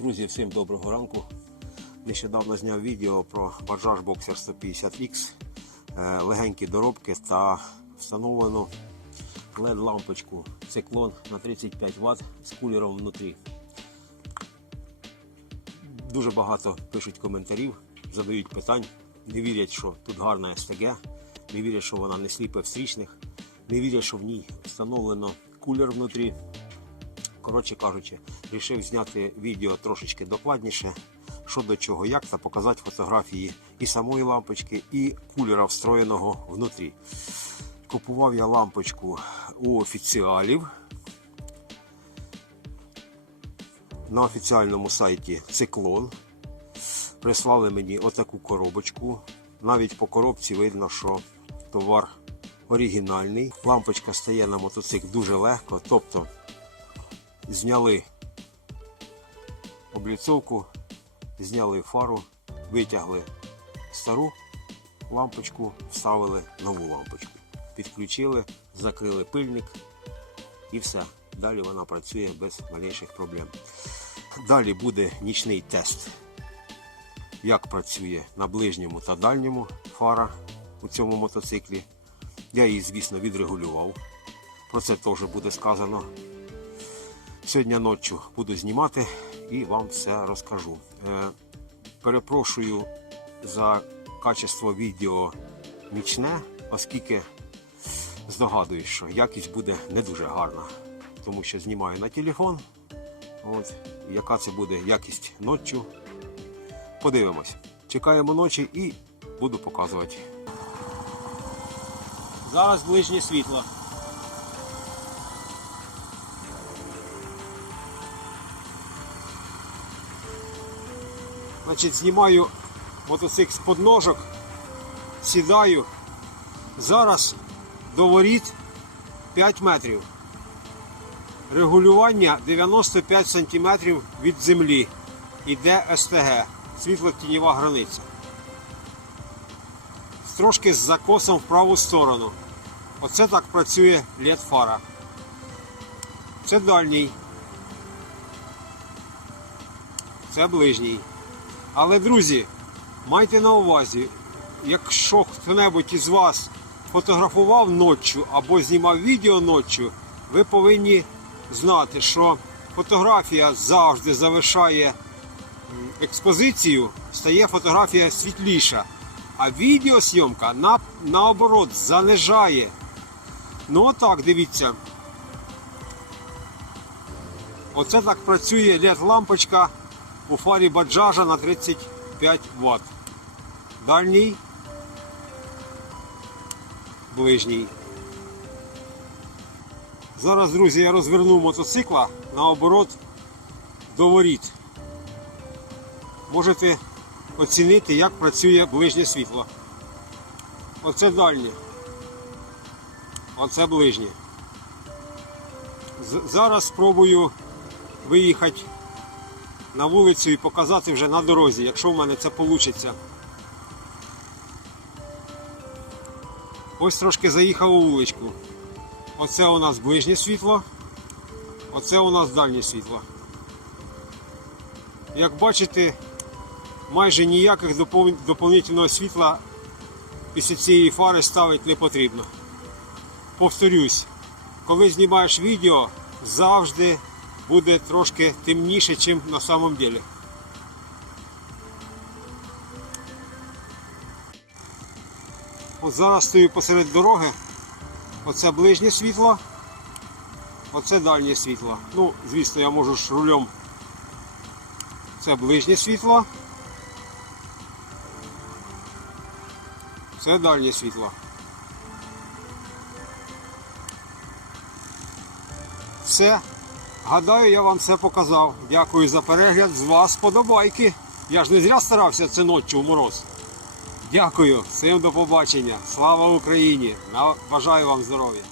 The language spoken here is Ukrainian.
Друзі, всім доброго ранку. Нещодавно зняв відео про Bajaj Boxer 150X, е, легенькі доробки та встановлену LED-лампочку циклон на 35 Вт з кулером внутрі. Дуже багато пишуть коментарів, задають питань, не вірять, що тут гарна СТГ, не вірять, що вона не сліпе встрічних, не вірять, що в ній встановлено кулер внутрі. Коротше кажучи, вирішив зняти відео трошечки докладніше, що до чого, як та показати фотографії і самої лампочки, і кулера встроєного внутрі. Купував я лампочку у офіціалів. На офіціальному сайті Циклон. Прислали мені отаку коробочку. Навіть по коробці видно, що товар оригінальний. Лампочка стає на мотоцикл дуже легко. Тобто зняли обліцовку, зняли фару, витягли стару лампочку, вставили нову лампочку. Підключили, закрили пильник і все. Далі вона працює без малейших проблем. Далі буде нічний тест, як працює на ближньому та дальньому фара у цьому мотоциклі. Я її, звісно, відрегулював. Про це теж буде сказано. Сьогодні ночі буду знімати і вам все розкажу. Е, перепрошую за качество відео нічне, оскільки здогадуюсь, що якість буде не дуже гарна, тому що знімаю на телефон. От, яка це буде якість ночі. Подивимось. Чекаємо ночі і буду показувати. Зараз ближнє світло. Значить, знімаю мотоцикл з подножок, сідаю. Зараз до воріт 5 метрів. Регулювання 95 см від землі. Іде СТГ, світло-тіньова границя. Трошки з закосом в праву сторону. Оце так працює LED фара. Це дальній. Це ближній. Але, друзі, майте на увазі, якщо хто-небудь із вас фотографував ночі або знімав відео ночі, ви повинні знати, що фотографія завжди завершає експозицію, стає фотографія світліша. А відеосйомка на, наоборот занижає. Ну отак, дивіться. Оце так працює LED-лампочка у фарі баджажа на 35 Вт. Дальній, ближній. Зараз, друзі, я розверну мотоцикла наоборот до воріт. Можете оцінити, як працює ближнє світло. Оце дальнє. Оце ближнє. Зараз спробую виїхати на вулицю і показати вже на дорозі, якщо в мене це вийде. Ось трошки заїхав у вуличку. Оце у нас ближнє світло, оце у нас дальнє світло. Як бачите, майже ніяких допов- доповнительного світла після цієї фари ставити не потрібно. Повторюсь, коли знімаєш відео, завжди буде трошки темніше, ніж на самом деле. От зараз стою посеред дороги. Оце ближнє світло, оце дальнє світло. Ну, звісно, я можу ж рулем. Це ближнє світло. Це дальнє світло. Все. Гадаю, я вам все показав. Дякую за перегляд. З вас подобайки. Я ж не зря старався це ночі у мороз. Дякую, всім до побачення. Слава Україні! Бажаю вам здоров'я!